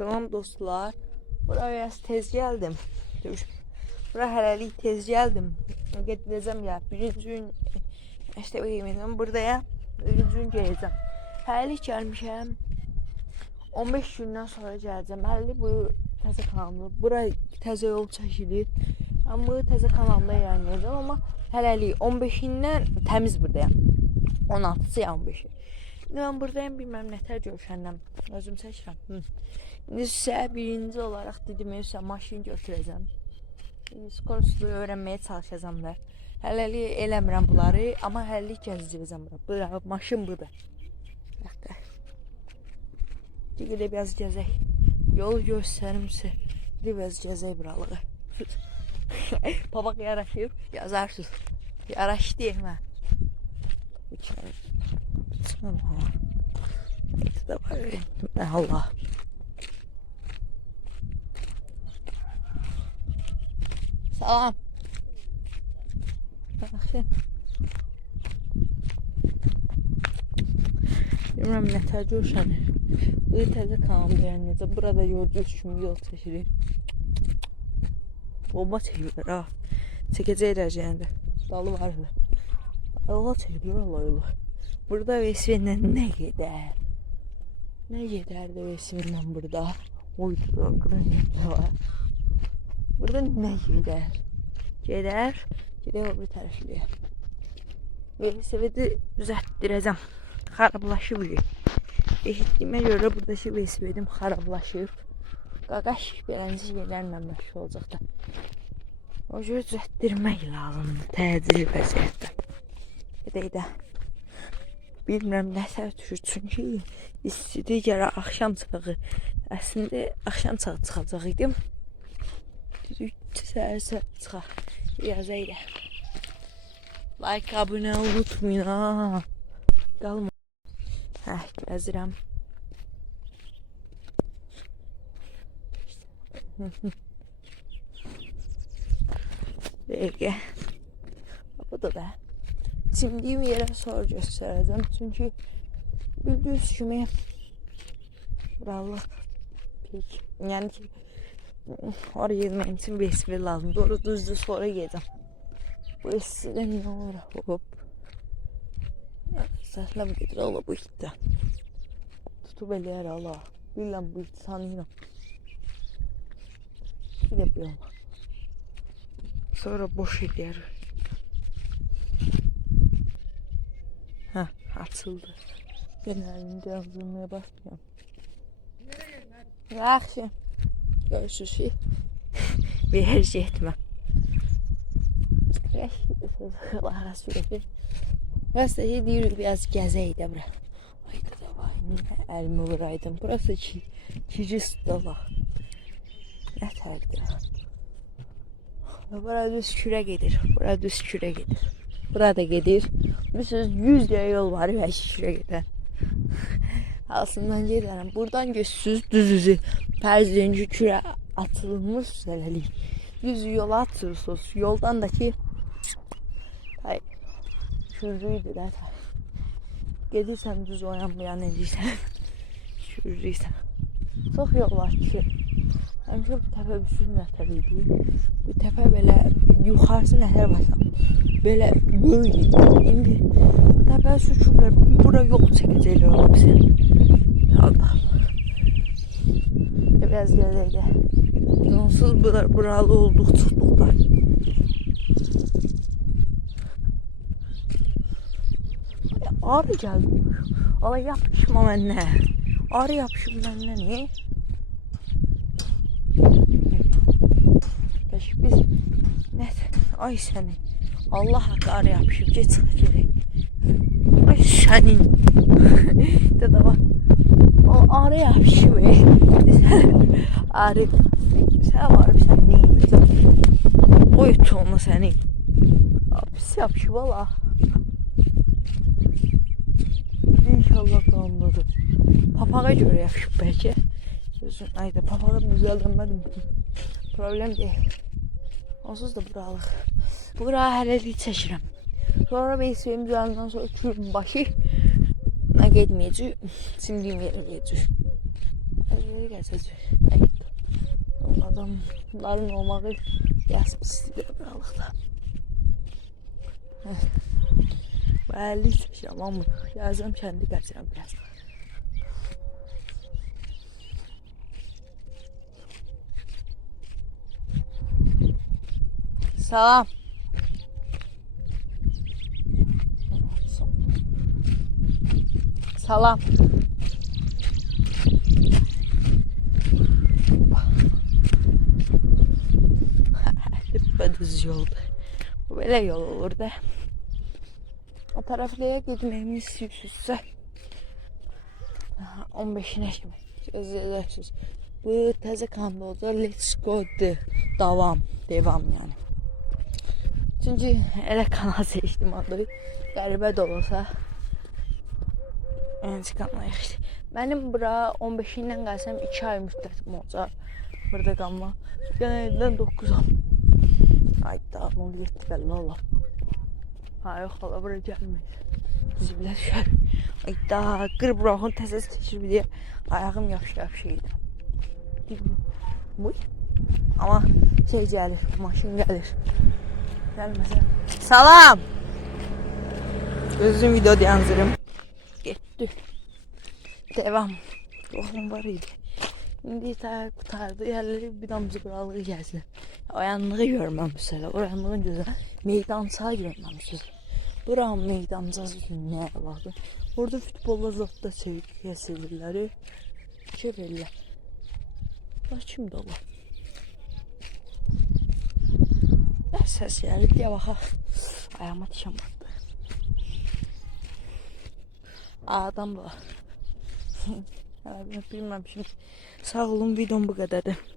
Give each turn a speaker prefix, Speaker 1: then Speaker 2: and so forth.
Speaker 1: Salam dostlar. Buraya biraz tez geldim. Dur. Buraya hələlik tez geldim. Gedəcəm ya. Birinci gün işte bakayım burada ya. Birinci gün geleceğim. Hələlik gəlmişəm. 15 gündən sonra gələcəm. Hələlik bu təzə kanalda. Bura təzə yol çəkilir. Amma bu təzə kanalda yayınlayacağım amma hələlik 15-dən təmiz buradayam. 16-sı ya 15-i. Mən buradayım bilməm nətər görüşəndən. Özüm çəkirəm. Hı. İndi sizə birinci olaraq dedim isə maşın götürəcəm. Skorosluyu öyrənməyə çalışacağam da. Hələlik eləmirəm bunları, amma hələlik gəzəcəm bura. Bura maşın budur. Dakika. Gidə biraz gəzək. Yol göstərim sizə. Bir biraz gəzək buralığı. Papaq yaraşır, yazarsınız. Yaraş deyim mən. İçəri. Allah. Salam. Bakın. Bilmirəm nə təcrübəni. Bir təzə kanal deyəndə burada gördüyünüz kimi yol çəkilir. Bomba çekilir ha. Çəkəcək rəcəyəndə. Dalı var. Allah çekilir Allah Allah. Burada Vesven'le ne gider? Ne gider de Vesven'le burada? Uydurak ne var? Burada ne gider? Gider. Gider o bir tərəfliyə. Velosipedi düzəltdirəcəm. Xarablaşıb. Eşitdiyimə görə buradakı velosipedim xarablaşıb. Qaqaş beləncə şeylərlə məşğul olacaq da. O görə düzəltdirmək lazımdır təcili vəziyyətdə. Gedək də. Bilmirəm nəsə düşür çünki istidir gələ axşam çığı. Əslində axşam çığı çıxacaq idim. Düzdür, səhər səhər çıxaq. Da. Like, abunə unutmayın ha. Qalma. Hə, gəzirəm. Dəqiqə. Bu da da. Çimdiyim yerə sonra göstərəcəm. Çünki bildiyiniz kimi buralıq pek. Yəni ki oraya gezmək üçün vesvə lazımdır. Orada düzdür sonra gedəcəm. Bu esirə nə olur? Hop. Səhləm gedir Allah bu itdə. Tutub eləyər Allah. Bilirəm bu it tanıyıram. Bir də bir. Sonra boş eləyər. Hə, açıldı. Ben elimde yazdırmaya başlayacağım. Yaxşı. Görüşürüz. Bir her şey etmem. Allah sürekli. Burası iyi değil biraz gezeydi bura. Ay bak niye elimi vuraydım. Burası ki, kicist dala. Ne terdi. Bura düz küre gelir. Bura düz küre gelir. Burada gedir. Bilirsiniz 100 lira yol var və şişirə gedən. Aslından gedirəm. Buradan gözsüz düzüzü pərzinci kürə atılmış eləlik. Yüz yola atıyorsunuz. Yoldan da ki tay şürrüydü də tay. Gedirsən düz oyanmayan edirsən. Şürrüysən. Çox yol var ki. Həmişə bu təpə sürü nətər idi. Bu təpə belə yuxarısı nətər var. Belə böyük idi. İndi təpə şu bura, yol çəkəcəklər olub sen. Allah. Biraz gələkdə. Onsuz bura, buralı olduq çıxdıqlar. Arı gəldi. Ala yapışma məndən. Arı yapışıb məndən, ne? Ay seni. Allah arı yapışıb geç çıx geri. Ay senin. Dede bak. O arı yapışıb. arı. Sen var sen ne yiyeceksin? Oy tonlu senin. Pis yapışıb valla. İnşallah damladı. Papağa göre yapışıb belki. Sözün ayda papağı düzəldən Problem değil. Onsuz da buralıq. Bura hələlik çəkirəm. Sonra beysiyim düzəndən sonra kürün başı nə getməyəcək. Simdiyim yerə gedəcək. Özleri gəzəcək. Adamların olmağı biraz pislik aralıqda. Bu 50 seçirəm amma yazım kəndi gəzirəm biraz. Salam. Salam. Düz. Bu böyle yol olur da. O taraflıya gitmemiz yüzsüzse 15'ine kimi gözləyəcəksiniz. Bu təzə kanalda Let's Go de, davam, devam yəni. Çünki elə kanal seçdim adı. Qəribə də olsa Enci kanal yaxşı. Mənim bura 15-dən qalsam 2 ay müddətim olacaq. Burada qalma. Genəldən 9-am. Ay da 17 belli ola. Ha yox hala bura gəlmir. Zibilə düşər. Ay da qır buraxın təzə seçir bir deyə ayağım yapışa-yapışa gedir. Buy. Amma şey gəlir, maşın gəlir. Gəlməsə. Salam. Özüm video yansırım. Getdi. Devam. Oğlum var idi. İndi ta qutardı. Yerləri bir damcı buralığı gəzdi. Oyanlığı görməmişsiniz. Oyanlığın gözə meydança görməmişsiniz. Buram meydanca nə vardı. Orada futbolla zotda kəsirlər. Şey verirlər. Bax kimdə ola? Səs gəlir deyə baxaq. Ayağıma dişəm batdı. Adam da. Hələ bilməm şimdi. Sağ olun videom bu qədərdir.